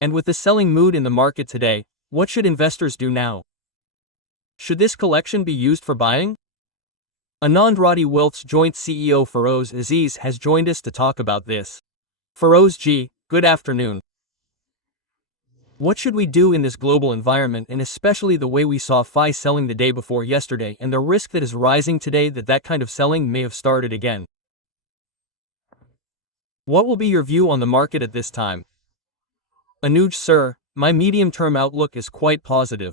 And with the selling mood in the market today, what should investors do now? Should this collection be used for buying? Anand Rathi Wealth's joint CEO Feroze Azeez has joined us to talk about this. Feroze ji, good afternoon. What should we do in this global environment, and especially the way we saw FI selling the day before yesterday and the risk that is rising today that kind of selling may have started again? What will be your view on the market at this time? Anuj sir, my medium-term outlook is quite positive.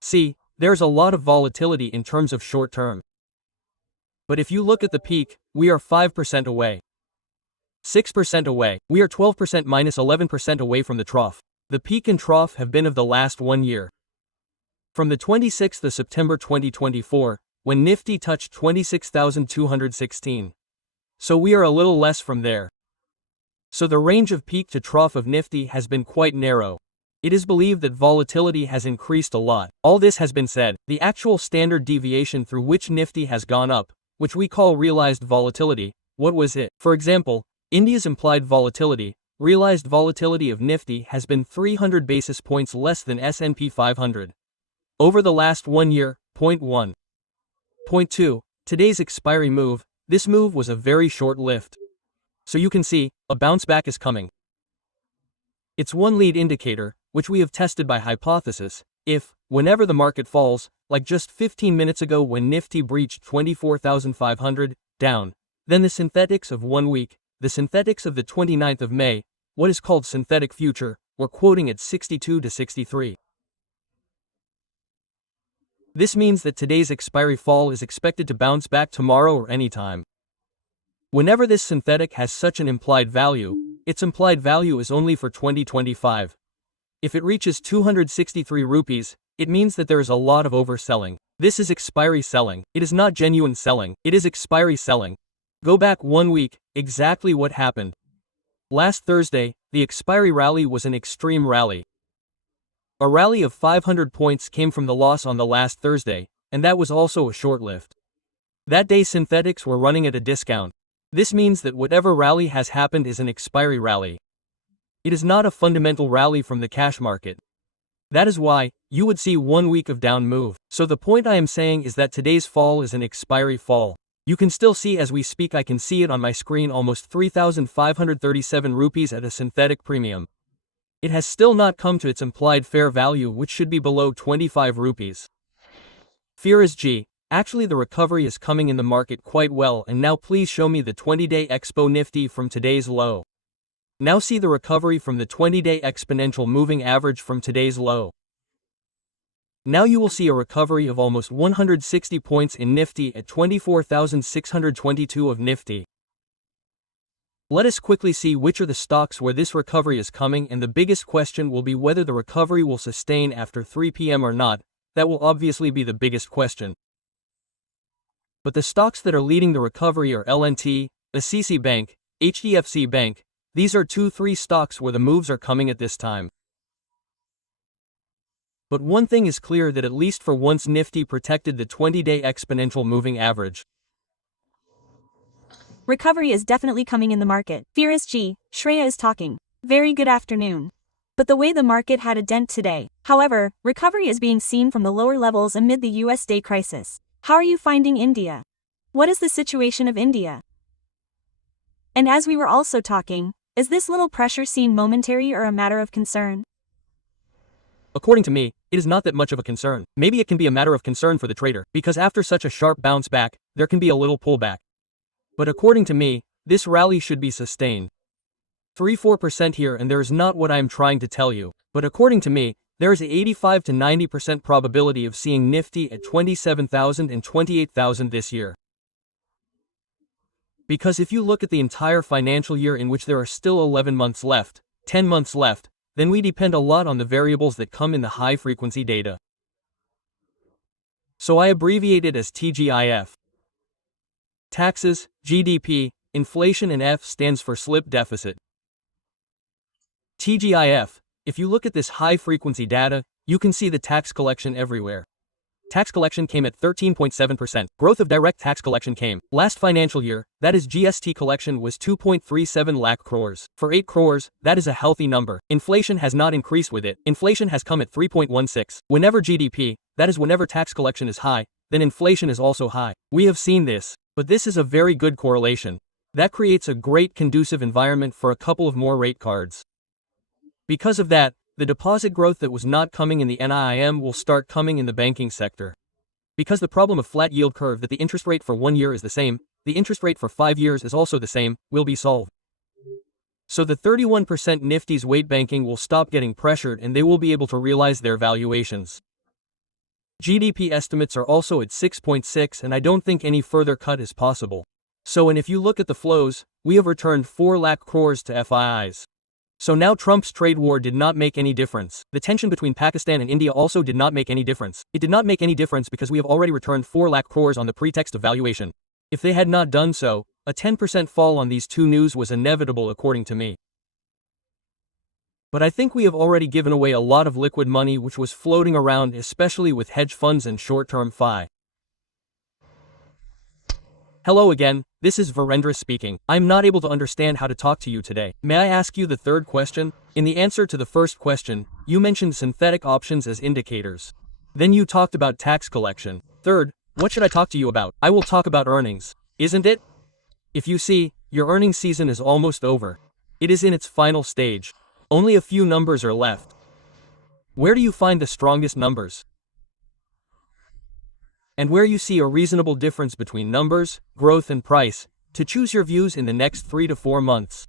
See, there's a lot of volatility in terms of short-term. But if you look at the peak, we are 5% away. 6% away. We are 12% minus 11% away from the trough. The peak and trough have been of the last 1 year. From the 26th of September 2024, when Nifty touched 26,216. So we are a little less from there. So the range of peak to trough of Nifty has been quite narrow. It is believed that volatility has increased a lot. All this has been said, the actual standard deviation through which Nifty has gone up, which we call realized volatility, what was it? For example, India's implied volatility, realized volatility of Nifty has been 300 basis points less than S&P 500. Over the last 1 year, 0.1. Point 2, today's expiry move, this move was a very short lift. So you can see, a bounce back is coming. It's one lead indicator, which we have tested by hypothesis. If, whenever the market falls, like just 15 minutes ago when Nifty breached 24,500, down, then the synthetics of 1 week, the synthetics of the 29th of May, what is called synthetic future, were quoting at 62 to 63. This means that today's expiry fall is expected to bounce back tomorrow or anytime. Whenever this synthetic has such an implied value, its implied value is only for 2025. If it reaches 263 rupees, it means that there is a lot of overselling. This is expiry selling. It is not genuine selling. It is expiry selling. Go back 1 week, exactly what happened. Last Thursday, the expiry rally was an extreme rally. A rally of 500 points came from the loss on the last Thursday, and that was also a short lift. That day synthetics were running at a discount. This means that whatever rally has happened is an expiry rally. It is not a fundamental rally from the cash market. That is why you would see 1 week of down move. So the point I am saying is that today's fall is an expiry fall. You can still see as we speak, I can see it on my screen, almost 3,537 rupees at a synthetic premium. It has still not come to its implied fair value, which should be below 25 rupees. Feroze ji, actually the recovery is coming in the market quite well, and now please show me the 20-day Expo Nifty from today's low. Now see the recovery from the 20-day exponential moving average from today's low. Now you will see a recovery of almost 160 points in Nifty at 24,622 of Nifty. Let us quickly see which are the stocks where this recovery is coming, and the biggest question will be whether the recovery will sustain after 3 p.m. or not. That will obviously be the biggest question. But the stocks that are leading the recovery are L&T, ICICI Bank, HDFC Bank. These are 2-3 stocks where the moves are coming at this time. But one thing is clear, that at least for once Nifty protected the 20-day exponential moving average. Recovery is definitely coming in the market. Feroze ji, Shreya is talking. Very good afternoon. But the way the market had a dent today. However, recovery is being seen from the lower levels amid the US day crisis. How are you finding India? What is the situation of India? And as we were also talking, is this little pressure seen momentary or a matter of concern? According to me, it is not that much of a concern. Maybe it can be a matter of concern for the trader, because after such a sharp bounce back, there can be a little pullback. But according to me, this rally should be sustained. 3-4% here and there is not what I am trying to tell you, but according to me, there is a 85 to 90% probability of seeing Nifty at 27,000 and 28,000 this year. Because if you look at the entire financial year, in which there are still 11 months left, 10 months left, then we depend a lot on the variables that come in the high-frequency data. So I abbreviate it as TGIF. Taxes, GDP, inflation, and F stands for slip deficit. TGIF, if you look at this high-frequency data, you can see the tax collection everywhere. Tax collection came at 13.7%. Growth of direct tax collection came. Last financial year, that is GST collection was 2.37 lakh crores. For 8 crores, that is a healthy number. Inflation has not increased with it. Inflation has come at 3.16. Whenever GDP, that is whenever tax collection is high, then inflation is also high. We have seen this, but this is a very good correlation. That creates a great conducive environment for a couple of more rate cards. Because of that, the deposit growth that was not coming in the NIM will start coming in the banking sector. Because the problem of flat yield curve that the interest rate for 1 year is the same, the interest rate for 5 years is also the same, will be solved. So the 31% Nifty's weight banking will stop getting pressured and they will be able to realize their valuations. GDP estimates are also at 6.6 and I don't think any further cut is possible. So and if you look at the flows, we have returned 4 lakh crores to FIIs. So now Trump's trade war did not make any difference. The tension between Pakistan and India also did not make any difference. It did not make any difference because we have already returned 4 lakh crores on the pretext of valuation. If they had not done so, a 10% fall on these two news was inevitable according to me. But I think we have already given away a lot of liquid money which was floating around, especially with hedge funds and short-term FI. Hello again, this is Virendra speaking. I'm not able to understand how to talk to you today. May I ask you the third question? In the answer to the first question, you mentioned synthetic options as indicators. Then you talked about tax collection. Third, what should I talk to you about? I will talk about earnings, isn't it? If you see, your earnings season is almost over. It is in its final stage. Only a few numbers are left. Where do you find the strongest numbers? And where you see a reasonable difference between numbers, growth and price, to choose your views in the next 3 to 4 months.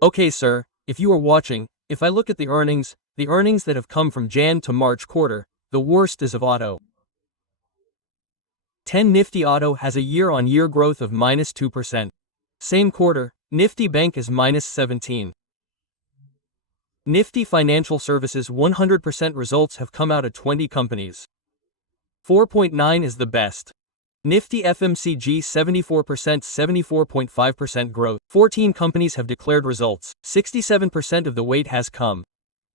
Okay sir, if you are watching, if I look at the earnings that have come from Jan to March quarter, the worst is of auto. 10 Nifty Auto has a year-on-year growth of -2%. Same quarter, Nifty Bank is -17. Nifty Financial Services 100% results have come out of 20 companies. 4.9 is the best. Nifty FMCG 74%, 74.5% growth. 14 companies have declared results. 67% of the weight has come.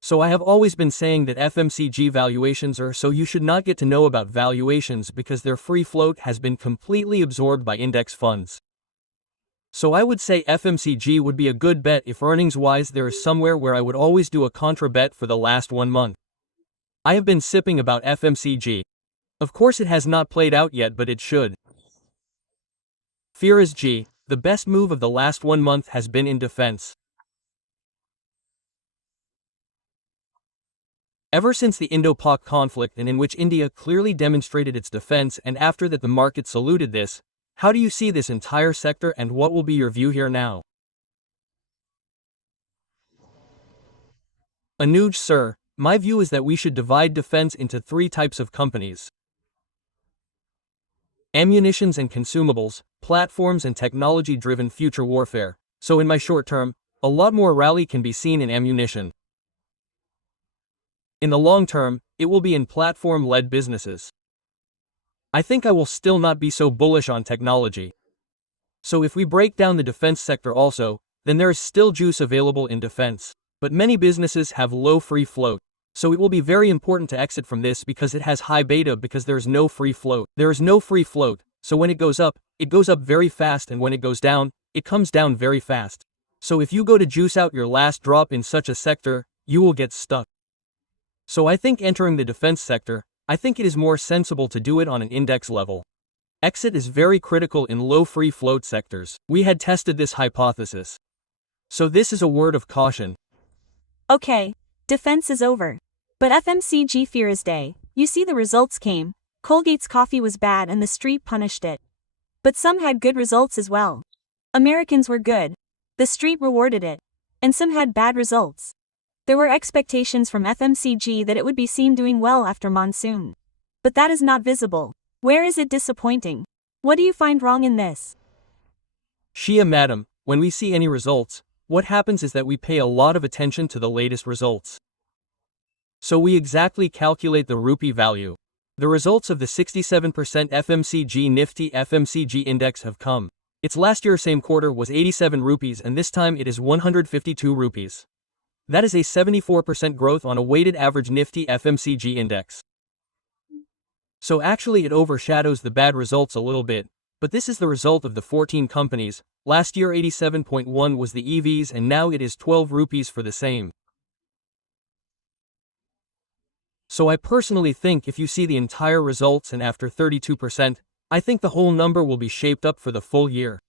So I have always been saying that FMCG valuations are so you should not get to know about valuations because their free float has been completely absorbed by index funds. So I would say FMCG would be a good bet if earnings-wise there is somewhere where I would always do a contra bet for the last 1 month. I have been sipping about FMCG. Of course it has not played out yet but it should. Feroze Azeez, the best move of the last 1 month has been in defense. Ever since the Indo-Pak conflict and in which India clearly demonstrated its defense and after that the market saluted this, how do you see this entire sector and what will be your view here now? Anuj sir, my view is that we should divide defense into 3 types of companies. Ammunitions and consumables, platforms and technology-driven future warfare. So in my short term, a lot more rally can be seen in ammunition. In the long term, it will be in platform-led businesses. I think I will still not be so bullish on technology. So if we break down the defense sector also, then there is still juice available in defense. But many businesses have low free float. So it will be very important to exit from this because it has high beta because there is no free float. There is no free float, so when it goes up very fast and when it goes down, it comes down very fast. So if you go to juice out your last drop in such a sector, you will get stuck. So I think entering the defense sector, I think it is more sensible to do it on an index level. Exit is very critical in low free float sectors. We had tested this hypothesis. So this is a word of caution. Okay, defense is over. But FMCG Feroze Day, you see the results came. Colgate's coffee was bad and the street punished it. But some had good results as well. Americans were good. The street rewarded it. And some had bad results. There were expectations from FMCG that it would be seen doing well after monsoon. But that is not visible. Where is it disappointing? What do you find wrong in this? Shia madam, when we see any results, what happens is that we pay a lot of attention to the latest results. So we exactly calculate the rupee value. The results of the 67% FMCG Nifty FMCG index have come. Its last year same quarter was 87 rupees and this time it is 152 rupees. That is a 74% growth on a weighted average Nifty FMCG index. So actually it overshadows the bad results a little bit, but this is the result of the 14 companies. Last year 87.1 was the EVs and now it is 12 rupees for the same. So I personally think if you see the entire results and after 32%, I think the whole number will be shaped up for the full year.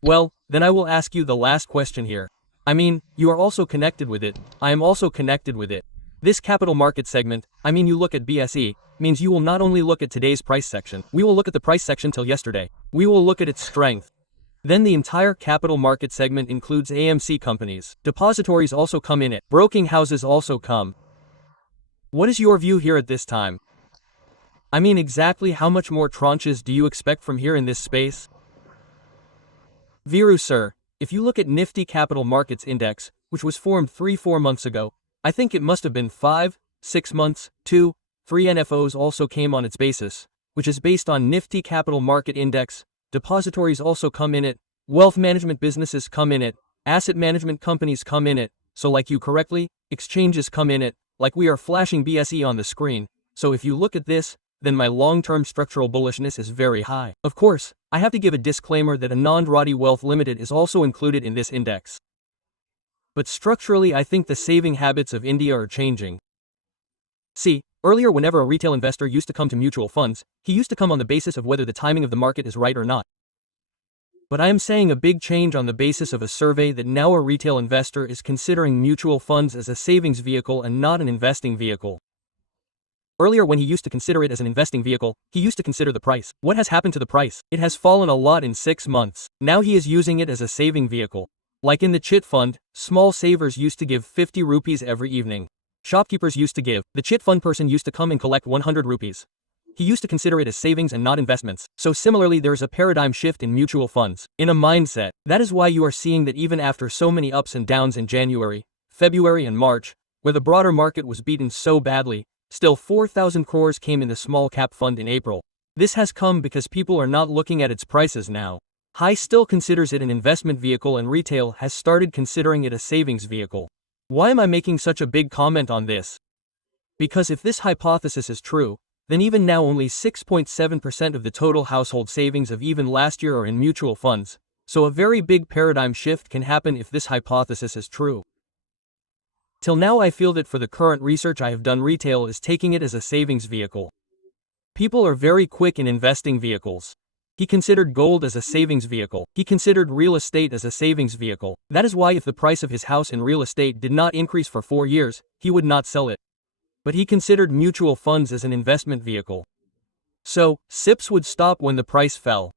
Well, then I will ask you the last question here. I mean, you are also connected with it, I am also connected with it. This capital market segment, I mean you look at BSE, means you will not only look at today's price section, we will look at the price section till yesterday. We will look at its strength. Then the entire capital market segment includes AMC companies. Depositories also come in it. Broking houses also come. What is your view here at this time? I mean exactly how much more tranches do you expect from here in this space? Viru sir, if you look at Nifty Capital Markets Index, which was formed 3-4 months ago, I think it must have been 5-6 months, 2-3 NFOs also came on its basis, which is based on Nifty Capital Market Index. Depositories also come in it, wealth management businesses come in it, asset management companies come in it, so like you correctly, exchanges come in it, like we are flashing BSE on the screen, so if you look at this, then my long-term structural bullishness is very high. Of course, I have to give a disclaimer that Anand Rathi Wealth Limited is also included in this index. But structurally I think the saving habits of India are changing. See, earlier whenever a retail investor used to come to mutual funds, he used to come on the basis of whether the timing of the market is right or not. But I am saying a big change on the basis of a survey that now a retail investor is considering mutual funds as a savings vehicle and not an investing vehicle. Earlier when he used to consider it as an investing vehicle, he used to consider the price. What has happened to the price? It has fallen a lot in 6 months. Now he is using it as a saving vehicle. Like in the chit fund, small savers used to give 50 rupees every evening. Shopkeepers used to give. The chit fund person used to come and collect 100 rupees. He used to consider it as savings and not investments. So similarly there is a paradigm shift in mutual funds, in a mindset. That is why you are seeing that even after so many ups and downs in January, February and March, where the broader market was beaten so badly, still 4,000 crores came in the small cap fund in April. This has come because people are not looking at its prices now. High still considers it an investment vehicle and retail has started considering it a savings vehicle. Why am I making such a big comment on this? Because if this hypothesis is true, then even now only 6.7% of the total household savings of even last year are in mutual funds, so a very big paradigm shift can happen if this hypothesis is true. Till now I feel that for the current research I have done retail is taking it as a savings vehicle. People are very quick in investing vehicles. He considered gold as a savings vehicle. He considered real estate as a savings vehicle. That is why if the price of his house in real estate did not increase for 4 years, he would not sell it. But he considered mutual funds as an investment vehicle. So, SIPs would stop when the price fell.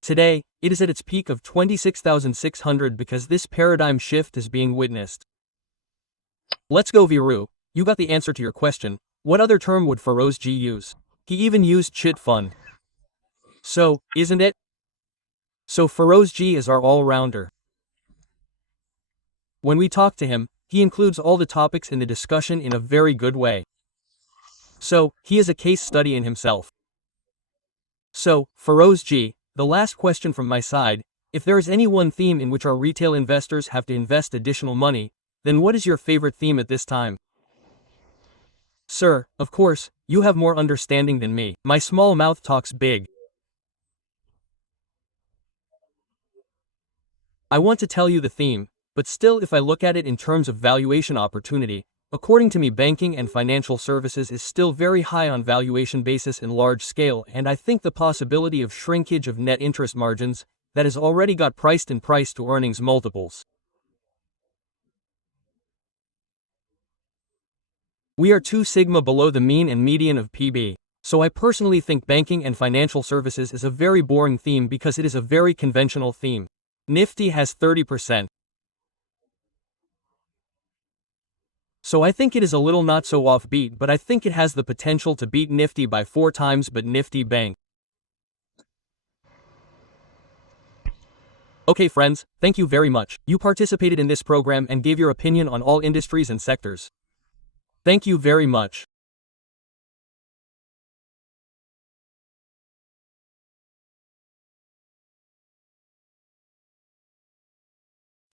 Today, it is at its peak of 26,600 because this paradigm shift is being witnessed. Let's go Viru, you got the answer to your question. What other term would Feroze G use? He even used chit fund. So, isn't it? So Feroze G is our all-rounder. When we talk to him, he includes all the topics in the discussion in a very good way. So, he is a case study in himself. So, Feroze G, the last question from my side, if there is any one theme in which our retail investors have to invest additional money, then what is your favorite theme at this time? Sir, of course, you have more understanding than me. My small mouth talks big. I want to tell you the theme, but still if I look at it in terms of valuation opportunity, according to me banking and financial services is still very high on valuation basis in large scale and I think the possibility of shrinkage of net interest margins, that has already got priced in price to earnings multiples. We are 2 sigma below the mean and median of PB. So I personally think banking and financial services is a very boring theme because it is a very conventional theme. Nifty has 30%. So I think it is a little not so offbeat but I think it has the potential to beat Nifty by 4 times but Nifty bank. Okay friends, thank you very much. You participated in this program and gave your opinion on all industries and sectors. Thank you very much.